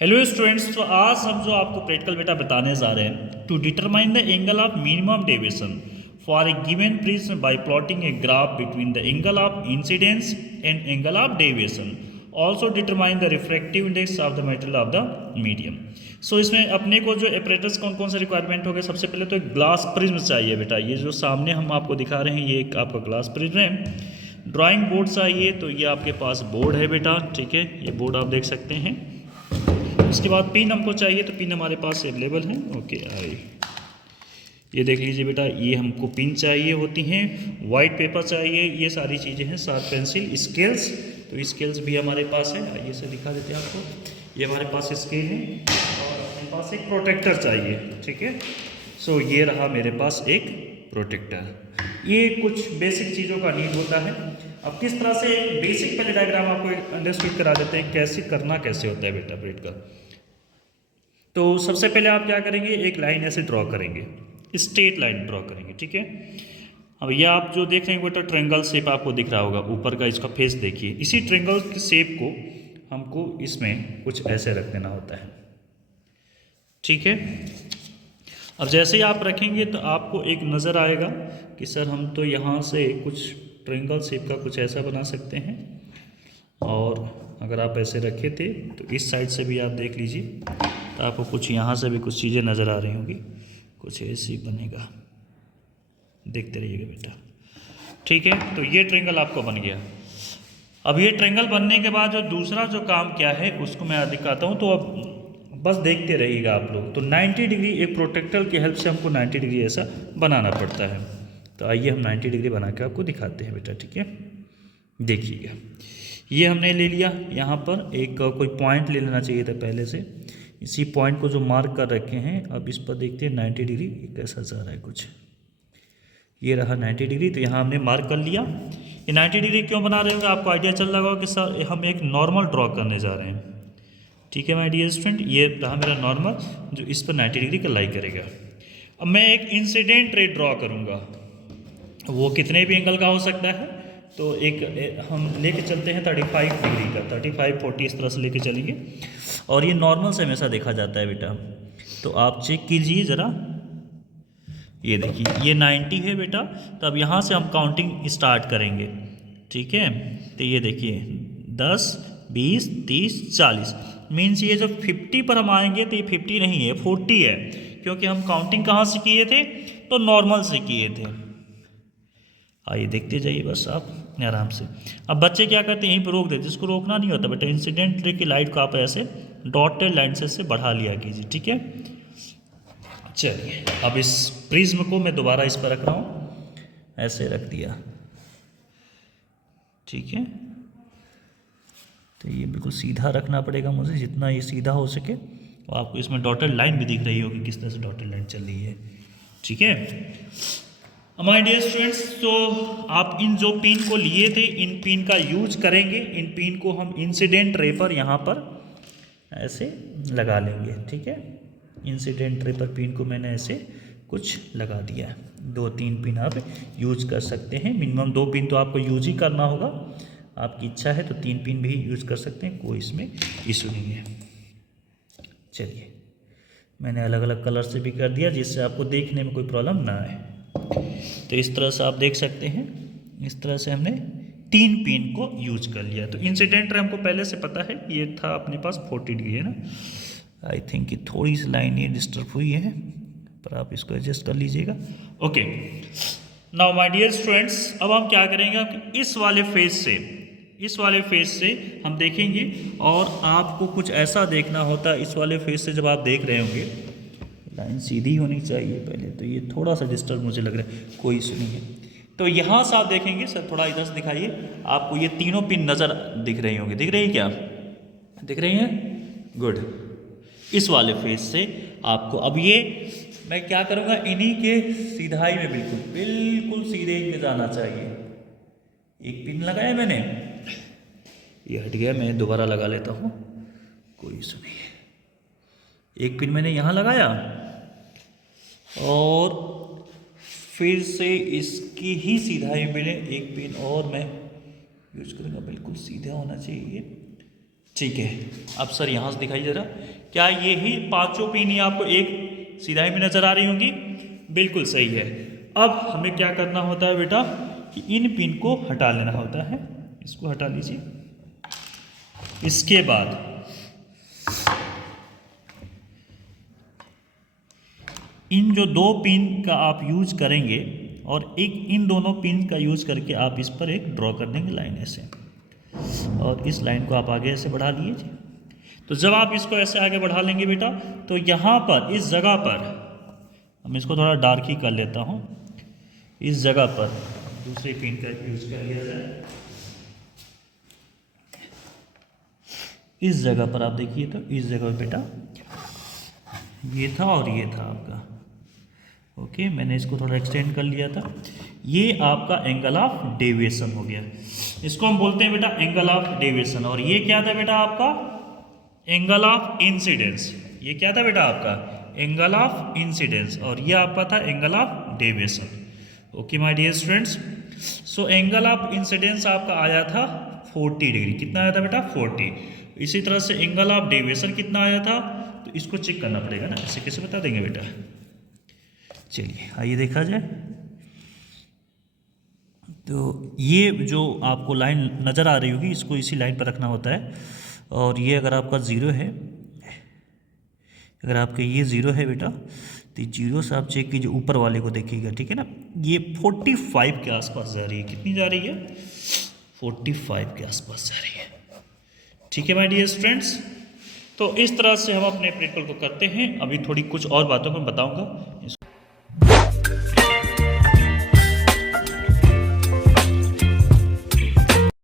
Hello students, तो आज हम जो आपको प्रैक्टिकल बेटा बताने जा रहे हैं to determine the angle of minimum deviation for a given prism by plotting a graph between the angle of incidence and angle of deviation, also determine the refractive index of the material of the medium. So इसमें अपने को जो एपरेटर्स कौन कौन से requirement हो गए, सबसे पहले तो एक ग्लास प्रिज्म चाहिए बेटा। ये जो सामने हम आपको दिखा रहे हैं ये एक आपका ग्लास प्रिज्म है। ड्राइंग बोर्ड चाहिए, तो ये आपके पास बोर्ड है बेटा, ठीक है, ये बोर्ड आप देख सकते हैं। उसके बाद पिन हमको चाहिए, तो पिन हमारे पास अवेलेबल है। ओके, ये देख लीजिए बेटा, ये हमको पिन चाहिए होती हैं, वाइट पेपर चाहिए, ये सारी चीज़ें हैं, शार्प पेंसिल, स्केल्स, तो स्केल्स भी हमारे पास है। आइए से दिखा देते हैं आपको, ये हमारे पास स्केल है और अपने पास एक प्रोटेक्टर चाहिए, ठीक है। सो ये रहा मेरे पास एक प्रोटेक्टर। ये कुछ बेसिक चीज़ों का नीड होता है। अब किस तरह से एक बेसिक पहले डायग्राम आपको अंडरस्टूड करा देते हैं कैसे करना कैसे होता है बेटा प्रैक्टिकल। तो सबसे पहले आप क्या करेंगे, एक लाइन ऐसे ड्रॉ करेंगे, स्ट्रेट लाइन ड्रॉ करेंगे, ठीक है। अब ये आप जो देख रहे हैं बेटा ट्रायंगल शेप आपको दिख रहा होगा, ऊपर का इसका फेस देखिए। इसी ट्रायंगल के शेप को हमको इसमें कुछ ऐसे रख देना होता है, ठीक है। अब जैसे ही आप रखेंगे तो आपको एक नज़र आएगा कि सर हम तो यहाँ से कुछ ट्रायंगल शेप का कुछ ऐसा बना सकते हैं, और अगर आप ऐसे रखे थे तो इस साइड से भी आप देख लीजिए, तो आपको कुछ यहाँ से भी कुछ चीज़ें नज़र आ रही होंगी, कुछ ऐसे ही बनेगा, देखते रहिएगा बेटा, ठीक है। तो ये ट्रायंगल आपको बन गया। अब ये ट्रायंगल बनने के बाद जो दूसरा जो काम क्या है उसको मैं दिखाता हूँ, तो अब बस देखते रहिएगा आप लोग। तो 90 डिग्री एक प्रोटेक्टर की हेल्प से हमको 90 डिग्री ऐसा बनाना पड़ता है। तो आइए हम 90 डिग्री बना के आपको दिखाते हैं बेटा, ठीक है। देखिएगा, ये हमने ले लिया, यहाँ पर एक कोई पॉइंट ले लेना चाहिए था पहले से। इसी पॉइंट को जो मार्क कर रखे हैं, अब इस पर देखते हैं 90 डिग्री कैसा जा रहा है कुछ। ये रहा 90 डिग्री, तो यहाँ हमने मार्क कर लिया। ये 90 डिग्री क्यों बना रहे होंगे, आपको आइडिया चल रहा होगा कि सर हम एक नॉर्मल ड्रॉ करने जा रहे हैं, ठीक है माय डियर स्टूडेंट। ये रहा मेरा नॉर्मल जो इस पर 90 डिग्री का लाई करेगा। अब मैं एक इंसिडेंट रे ड्रॉ करूँगा, वो कितने भी एंगल का हो सकता है। तो एक हम लेके चलते हैं 35 डिग्री का, 35 40 इस तरह से लेके चलेंगे, और ये नॉर्मल से हमेशा देखा जाता है बेटा। तो आप चेक कीजिए ज़रा, ये देखिए ये 90 है बेटा। तो अब यहाँ से हम काउंटिंग स्टार्ट करेंगे, ठीक है। तो ये देखिए 10 20 30 40, मीन्स ये जब 50 पर हम आएंगे तो ये 50 नहीं है 40 है, क्योंकि हम काउंटिंग कहाँ से किए थे, तो नॉर्मल से किए थे। आइए देखते जाइए बस आप आराम से। अब बच्चे क्या करते हैं, यहीं पर रोक देते, जिसको रोकना नहीं होता बेटा, इंसिडेंट रे की लाइट को आप ऐसे डॉटेड लाइन से बढ़ा लिया कीजिए, ठीक है। चलिए, अब इस प्रिज्म को मैं दोबारा इस पर रख रहा हूँ, ऐसे रख दिया, ठीक है। तो ये बिल्कुल सीधा रखना पड़ेगा मुझे, जितना ये सीधा हो सके। और आपको इसमें डॉटेड लाइन भी दिख रही होगी, किस तरह से डॉटेड लाइन चल रही है, ठीक है। माय डियर स्टूडेंट्स, तो आप इन जो पिन को लिए थे, इन पिन का यूज करेंगे। इन पिन को हम इंसिडेंट रे पर यहाँ पर ऐसे लगा लेंगे, ठीक है। इंसिडेंट रे पर पिन को मैंने ऐसे कुछ लगा दिया। 2-3 पिन आप यूज कर सकते हैं, मिनिमम 2 पिन तो आपको यूज ही करना होगा। आपकी इच्छा है तो 3 पिन भी यूज कर सकते हैं, कोई इसमें इशू नहीं है। चलिए, मैंने अलग अलग कलर से भी कर दिया, जिससे आपको देखने में कोई प्रॉब्लम ना आए। तो इस तरह से आप देख सकते हैं, इस तरह से हमने 3 पिन को यूज कर लिया। तो इंसिडेंट रे हमको पहले से पता है, ये था अपने पास 40 डिग्री है ना। आई थिंक ये थोड़ी सी लाइन ये डिस्टर्ब हुई है, पर आप इसको एडजस्ट कर लीजिएगा। Okay, now my dear students, अब हम क्या करेंगे, इस वाले फेस से हम देखेंगे, और आपको कुछ ऐसा देखना होता है। इस वाले फेस से जब आप देख रहे होंगे, लाइन सीधी होनी चाहिए पहले, तो ये थोड़ा सा डिस्टर्ब मुझे लग रहा है, कोई इशू नहीं है। तो यहाँ से आप देखेंगे, सर थोड़ा इधर से दिखाइए, आपको ये तीनों पिन नज़र दिख रही होंगी, दिख रही है क्या, दिख रही हैं, गुड। इस वाले फेस से आपको, अब ये मैं क्या करूँगा, इन्हीं के सीधाई में बिल्कुल सीधे इनके जाना चाहिए। एक पिन लगाया मैंने, ये हट गया, मैं दोबारा लगा लेता हूँ, कोई इशू नहीं है। एक पिन मैंने यहाँ लगाया, और फिर से इसकी ही सीधाई मैंने एक पिन और मैं यूज करूँगा, बिल्कुल सीधा होना चाहिए, ठीक है, अब सर यहाँ से दिखाइए ज़रा, क्या यही पांचों पिन ही आपको एक सिराई में नज़र आ रही होंगी? बिल्कुल सही है। अब हमें क्या करना होता है बेटा कि इन पिन को हटा लेना होता है, इसको हटा लीजिए। इसके बाद इन जो दो पिन का आप यूज करेंगे और एक इन दोनों पिन का यूज करके आप इस पर एक ड्रॉ कर देंगे लाइन ऐसे, और इस लाइन को आप आगे ऐसे बढ़ा लीजिए। तो जब आप इसको ऐसे आगे बढ़ा लेंगे बेटा, तो यहाँ पर इस जगह पर, हम इसको थोड़ा डार्क ही कर लेता हूँ, इस जगह पर दूसरे पिन का यूज कर लिया जाए। इस जगह पर आप देखिए, तो इस जगह पर बेटा ये था और ये था आपका, ओके, मैंने इसको थोड़ा एक्सटेंड कर लिया था। ये आपका एंगल ऑफ डेविएशन हो गया, इसको हम बोलते हैं बेटा एंगल ऑफ डेविएशन। और ये क्या था बेटा आपका? Angle of incidence. ये क्या था बेटा आपका? एंगल ऑफ इंसिडेंस, और ये आपका था angle of deviation. Okay my dear students, so angle of incidence आपका आया था 40 डिग्री। कितना आया था बेटा? 40। इसी तरह से एंगल ऑफ डेविएशन कितना आया था, तो इसको चेक करना पड़ेगा ना, ऐसे कैसे बता देंगे बेटा? चलिए आइए देखा जाए। तो ये जो आपको लाइन नज़र आ रही होगी, इसको इसी लाइन पर रखना होता है। और ये अगर आपका ज़ीरो है, अगर आपके ये ज़ीरो है बेटा, तो जीरो से आप चेक कीजिए, ऊपर वाले को देखिएगा, ठीक है ना। ये 45 के आसपास जा रही है। कितनी जा रही है? 45 के आसपास जा रही है। ठीक है माय डियर स्टूडेंट्स, तो इस तरह से हम अपने प्रैक्टिकल को करते हैं। अभी थोड़ी कुछ और बातों को बताऊंगा।